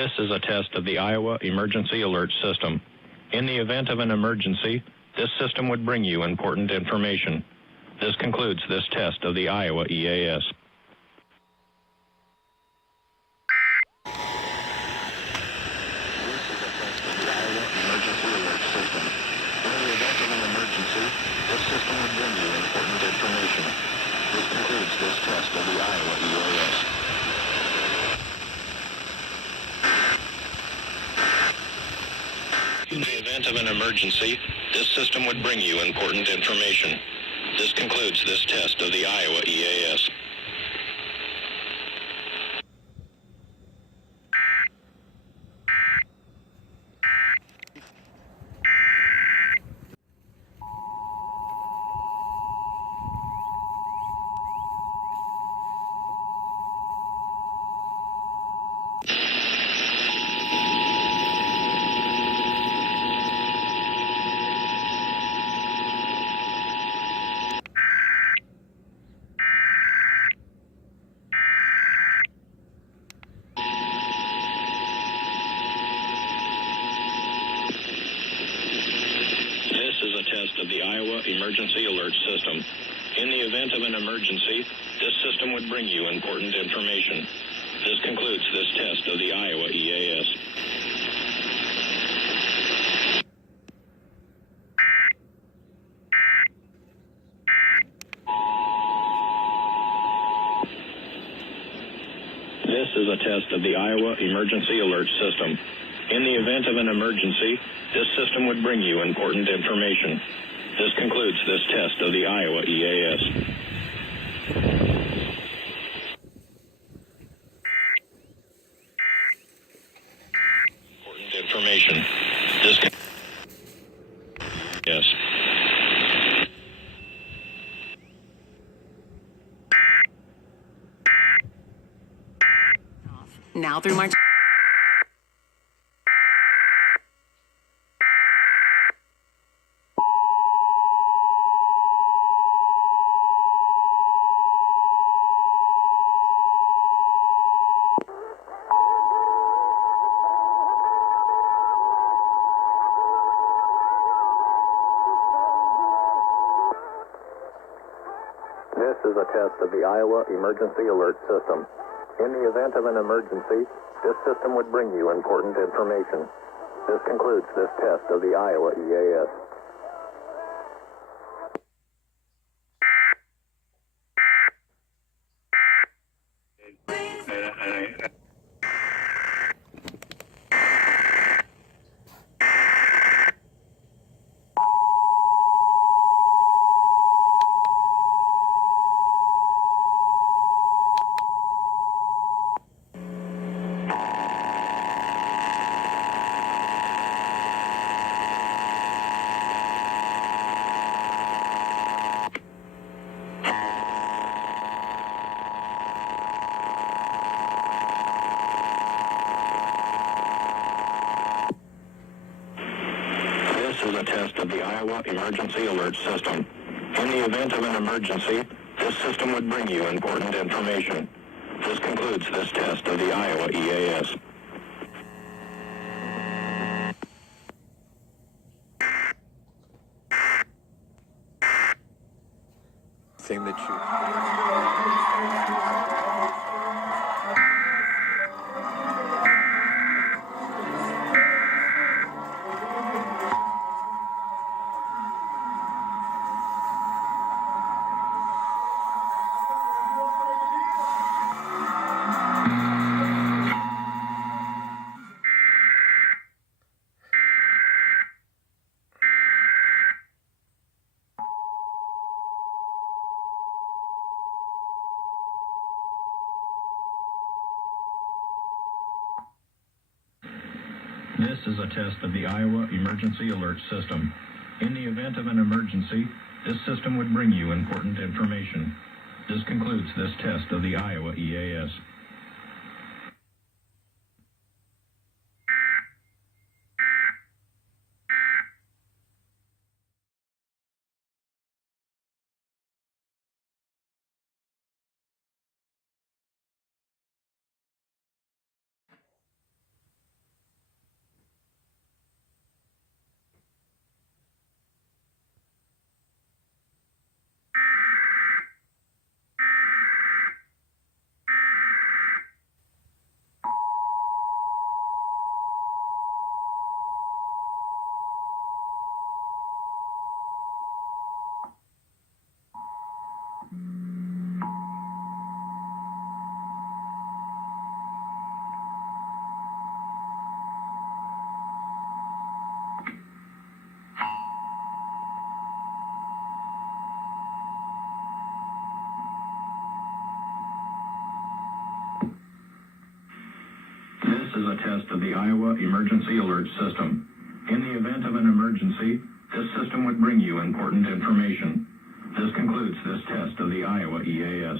This is a test of the Iowa Emergency Alert System. In the event of an emergency, this system would bring you important information. This concludes this test of the Iowa EAS. This is a test of the Iowa Emergency Alert System. In the event of an emergency, this system would bring you important information. This concludes this test of the Iowa EAS. In the event of an emergency, this system would bring you important information. This concludes this test of the Iowa EAS. This is a test of the Iowa Emergency Alert System. In the event of an emergency, this system would bring you important information. This concludes this test of the Iowa EAS. This is a test of the Iowa Emergency Alert System. In the event of an emergency, this system would bring you important information. This concludes this test of the Iowa EAS. Important information. Yes. Now through March. This is a test of the Iowa Emergency Alert System. In the event of an emergency, this system would bring you important information. This concludes this test of the Iowa EAS. This is a test of the Iowa Emergency Alert System. In the event of an emergency, this system would bring you important information. This concludes this test of the Iowa EAS. Thing that you... This is a test of the Iowa Emergency Alert System. In the event of an emergency, this system would bring you important information. This concludes this test of the Iowa EAS. is a test of the Iowa Emergency Alert System. In the event of an emergency, this system would bring you important information. This concludes this test of the Iowa EAS.